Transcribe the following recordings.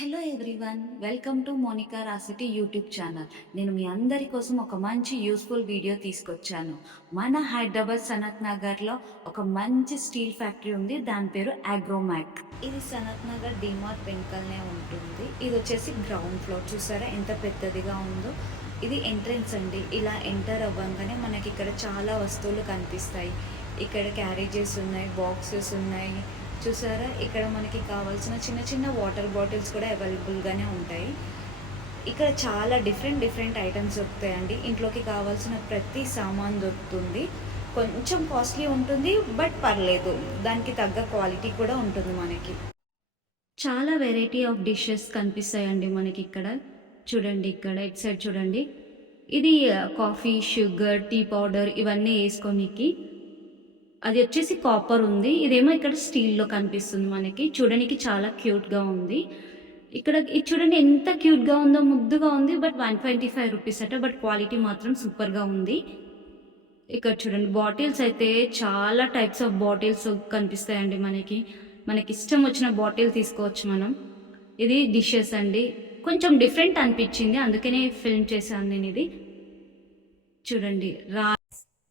Hello everyone, welcome to Monika రాసిటీ YouTube channel. నేను మీ అందరి కోసం ఒక మంచి యూస్ఫుల్ వీడియో తీసుకొచ్చాను. మన హైదరాబాద్ సనత్ నగర్లో ఒక మంచి స్టీల్ ఫ్యాక్టరీ ఉంది. దాని పేరు అగ్రోమాక్. ఇది సనత్ నగర్ డిమార్ట్ వెంకల్నే ఉంటుంది. ఇది వచ్చేసి గ్రౌండ్ ఫ్లోర్. చూసారా ఎంత పెద్దదిగా ఉందో. ఇది ఎంట్రన్స్ అండి. ఇలా ఎంటర్ అవ్వగానే మనకి ఇక్కడ చాలా వస్తువులు కనిపిస్తాయి. ఇక్కడ క్యారేజెస్ ఉన్నాయి, బాక్సెస్ ఉన్నాయి. చూసారా, ఇక్కడ మనకి కావాల్సిన చిన్న చిన్న వాటర్ బాటిల్స్ కూడా అవైలబుల్గానే ఉంటాయి. ఇక్కడ చాలా డిఫరెంట్ ఐటమ్స్ దొరుకుతాయండి. ఇంట్లోకి కావాల్సిన ప్రతి సామాన్ దొరుకుతుంది. కొంచెం కాస్ట్లీ ఉంటుంది, బట్ పర్లేదు, దానికి తగ్గ క్వాలిటీ కూడా ఉంటుంది. మనకి చాలా వెరైటీ ఆఫ్ డిషెస్ కనిపిస్తాయండి మనకి ఇక్కడ. చూడండి, ఇక్కడ ఇటు సైడ్ చూడండి. ఇది కాఫీ, షుగర్, టీ పౌడర్ ఇవన్నీ వేసుకోనికి. అది వచ్చేసి కాపర్ ఉంది. ఇదేమో ఇక్కడ స్టీల్లో కనిపిస్తుంది మనకి. చూడడానికి చాలా క్యూట్గా ఉంది. ఇక్కడ ఇది చూడండి ఎంత క్యూట్గా ఉందో, ముద్దుగా ఉంది. బట్ 125 రూపీస్ అట. బట్ క్వాలిటీ మాత్రం సూపర్గా ఉంది. ఇక్కడ చూడండి, బాటిల్స్ అయితే చాలా టైప్స్ ఆఫ్ బాటిల్స్ కనిపిస్తాయండి మనకి. మనకి ఇష్టం వచ్చిన బాటిల్ తీసుకోవచ్చు మనం. ఇది డిషెస్ అండి. కొంచెం డిఫరెంట్ అనిపించింది, అందుకనే ఫిల్మ్ చేశాను నేను ఇది. చూడండి,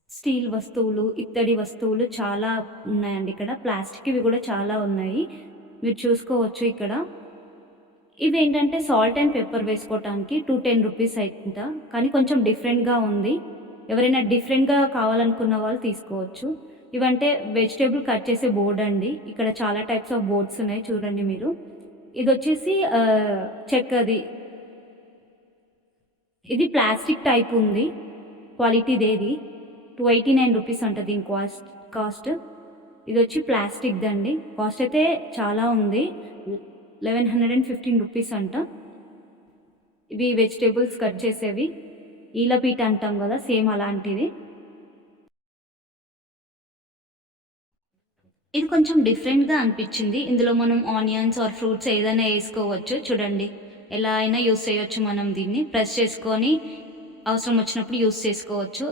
స్టీల్ వస్తువులు, ఇత్తడి వస్తువులు చాలా ఉన్నాయండి ఇక్కడ. ప్లాస్టిక్వి కూడా చాలా ఉన్నాయి, మీరు చూసుకోవచ్చు ఇక్కడ. ఇవి ఏంటంటే సాల్ట్ అండ్ పెప్పర్ వేసుకోవటానికి 210 రూపీస్ అవుతుంట. కానీ కొంచెం డిఫరెంట్గా ఉంది. ఎవరైనా డిఫరెంట్గా కావాలనుకున్న వాళ్ళు తీసుకోవచ్చు. ఇవంటే వెజిటేబుల్ కట్ చేసే బోర్డ్ అండి. ఇక్కడ చాలా టైప్స్ ఆఫ్ బోర్డ్స్ ఉన్నాయి, చూడండి మీరు. ఇది వచ్చేసి చెక్కది. ఇది ప్లాస్టిక్ టైప్ ఉంది. క్వాలిటీదేది 289 రూపీస్ అంట దీని కాస్ట్. ఇది వచ్చి ప్లాస్టిక్ దండి. కాస్ట్ అయితే చాలా ఉంది, 1115 రూపీస్ అంట. ఇవి వెజిటేబుల్స్ కట్ చేసేవి, ఈలపీట అంటాం కదా, సేమ్ అలాంటిది. ఇది కొంచెం డిఫరెంట్గా అనిపించింది. ఇందులో మనం ఆనియన్స్ ఆర్ ఫ్రూట్స్ ఏదైనా వేసుకోవచ్చు. చూడండి, ఎలా అయినా యూస్ చేయొచ్చు. మనం దీన్ని ప్రెస్ చేసుకొని అవసరం వచ్చినప్పుడు యూస్ చేసుకోవచ్చు.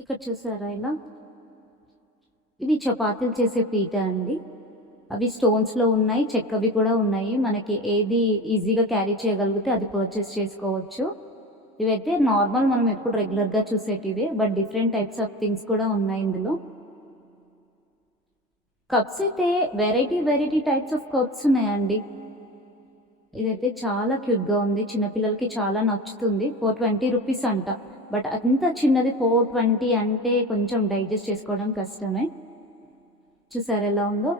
ఇక్కడ చూసారా, ఇలా ఇది చపాతీలు చేసే పీట అండి. అవి స్టోన్స్లో ఉన్నాయి, చెక్కవి కూడా ఉన్నాయి. మనకి ఏది ఈజీగా క్యారీ చేయగలిగితే అది పర్చేస్ చేసుకోవచ్చు. ఇవైతే నార్మల్ మనం ఎప్పుడు రెగ్యులర్గా చూసేటివే, but different types of things కూడా ఉన్నాయి ఇందులో. కప్స్ అయితే వెరైటీ టైప్స్ ఆఫ్ కప్స్ ఉన్నాయండి. ఇదైతే చాలా క్యూట్గా ఉంది, చిన్నపిల్లలకి చాలా నచ్చుతుంది. 420 రూపీస్ అంట. బట్ అంత చిన్నది 420 అంటే కొంచెం డైజెస్ట్ చేసుకోవడం కష్టమే. చూసారు ఎలా ఉందో.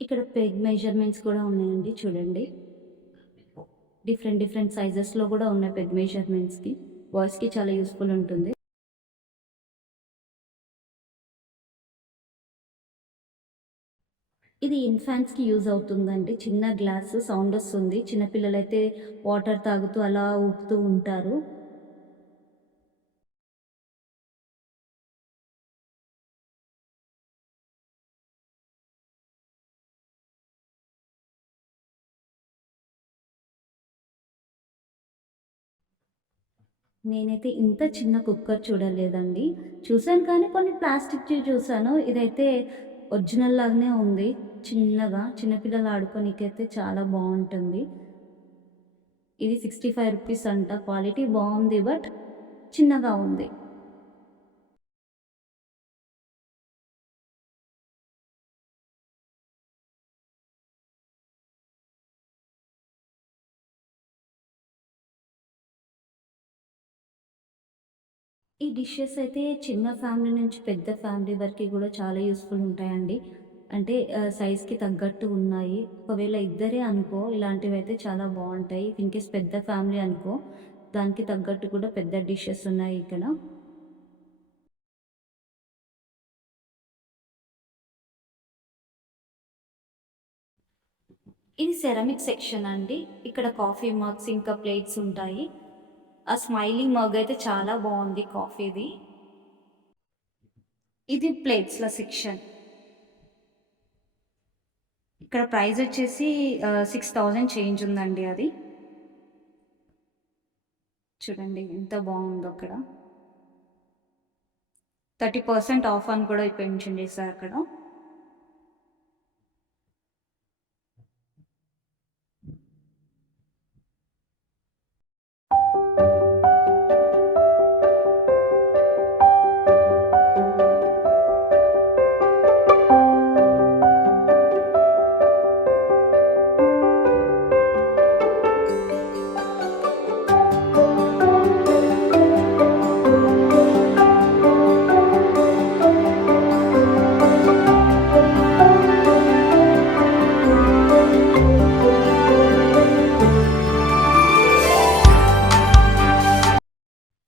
ఇక్కడ పెగ్ మెజర్మెంట్స్ కూడా ఉన్నాయండి, చూడండి. డిఫరెంట్ సైజెస్లో కూడా ఉన్నాయి పెగ్ మెజర్మెంట్స్కి. బాయ్స్కి చాలా యూస్ఫుల్ ఉంటుంది. ఇది ఇన్ఫాంట్స్కి యూజ్ అవుతుందండి. చిన్న గ్లాసు, సౌండ్ వస్తుంది. చిన్నపిల్లలైతే వాటర్ తాగుతూ అలా ఊపుతూ ఉంటారు. నేనైతే ఇంత చిన్న కుక్కర్ చూడలేదండి. చూసాను కానీ కొన్ని ప్లాస్టిక్‌వి చూసాను. ఇదైతే ఒరిజినల్ లాగానే ఉంది. చిన్నగా చిన్నపిల్లలు ఆడుకోనీకైతే చాలా బావుంటుంది. ఇది 65 రూపీస్ అంట. క్వాలిటీ బావుంది, బట్ చిన్నగా ఉంది. ఈ డిషెస్ అయితే చిన్న ఫ్యామిలీ నుంచి పెద్ద ఫ్యామిలీ వరకు కూడా చాలా యూస్ఫుల్ ఉంటాయండి. అంటే సైజ్‌కి తగ్గట్టు ఉన్నాయి. ఒకవేళ ఇద్దరే అనుకో, ఇలాంటివి అయితే చాలా బావుంటాయి. ఇన్‌కేస్ పెద్ద ఫ్యామిలీ అనుకో, దానికి తగ్గట్టు కూడా పెద్ద డిషెస్ ఉన్నాయి ఇక్కడ. ఇది సెరామిక్ సెక్షన్ అండి. ఇక్కడ కాఫీ మగ్స్ ఇంకా ప్లేట్స్ ఉంటాయి. ఆ స్మైలీ మగ్ అయితే చాలా బాగుంది కాఫీది. ఇది ప్లేట్స్‌ల సెక్షన్. ఇక్కడ ప్రైస్ వచ్చేసి 6000 చేంజ్ ఉందండి అది. చూడండి ఎంత బావుందో అక్కడ. 30% ఆఫ్ అని కూడా మెన్షన్ చేశారు అక్కడ.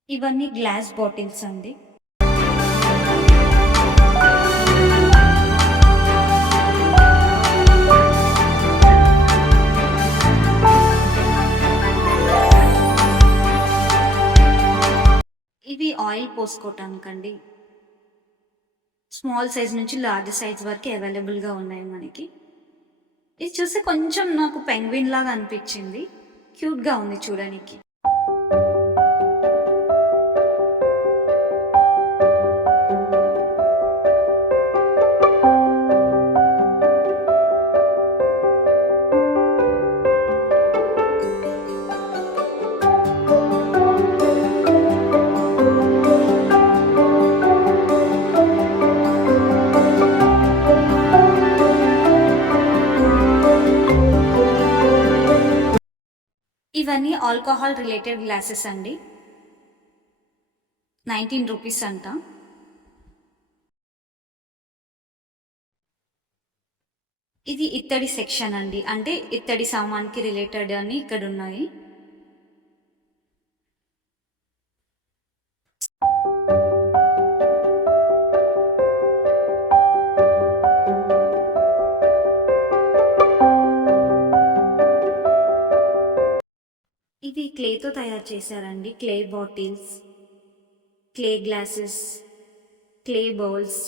ఇవన్నీ గ్లాస్ బాటిల్స్ అండి. ఇవి ఆయిల్ పోసుకోవటానికండి. స్మాల్ సైజ్ నుంచి లార్జ్ సైజ్ వరకు అవైలబుల్‌గా ఉన్నాయి మనకి. ఇది చూస్తే కొంచెం నాకు పెంగ్విన్ లాగా అనిపించింది. క్యూట్‌గా ఉంది చూడనికి. ఇవన్నీ ఆల్కహాల్ రిలేటెడ్ గ్లాసెస్ అండి. 19 రూపీస్ అంట. ఇది ఇత్తడి సెక్షన్ అండి. అంటే ఇత్తడి సామాన్కి రిలేటెడ్ అని ఇక్కడ ఉన్నాయి. ఇవి క్లేతో తయారు చేశారండి. Clay bottles, clay glasses, clay bowls.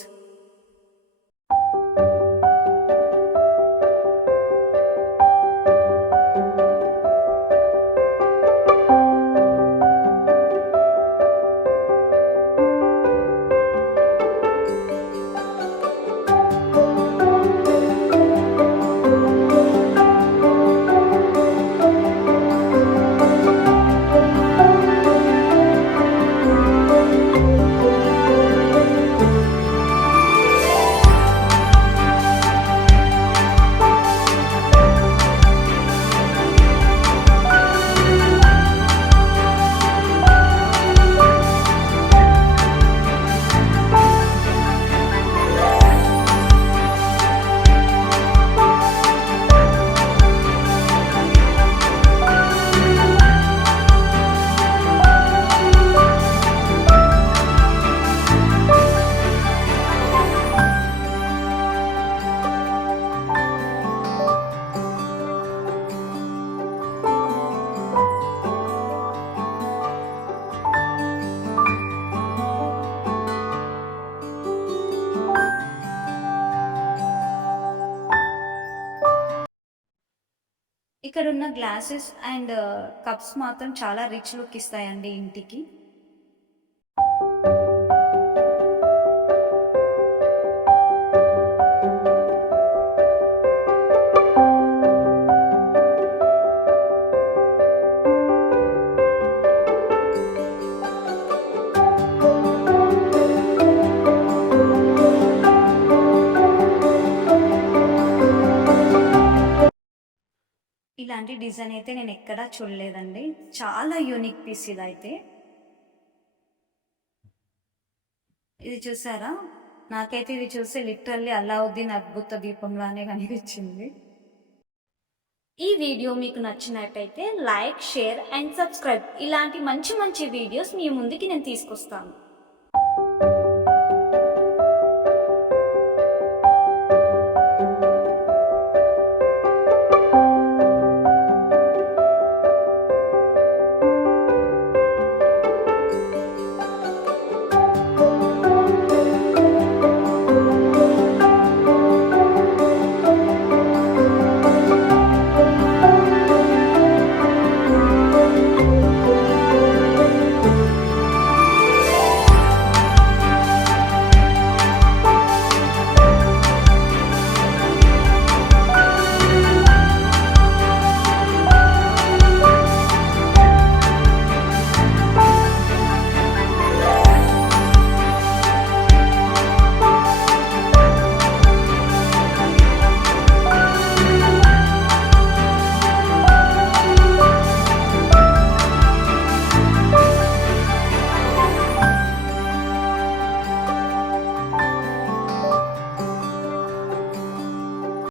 ఇక్కడున్న గ్లాసెస్ అండ్ కప్స్ మాత్రం చాలా రిచ్ లుక్ ఇస్తాయండి ఇంటికి. ఇలాంటి డిజైన్ అయితే నేను ఎక్కడా చూడలేదండి. చాలా యూనిక్ పీస్ ఇదైతే. ఇది చూసారా? నాకైతే ఇది చూస్తే లిటరల్లీ అల్లావుద్దీన్ అద్భుత దీపంలానే కనిపించింది. ఈ వీడియో మీకు నచ్చినట్టయితే లైక్, షేర్ అండ్ సబ్స్క్రైబ్. ఇలాంటి మంచి మంచి వీడియోస్ మీ ముందుకి నేను తీసుకొస్తాను.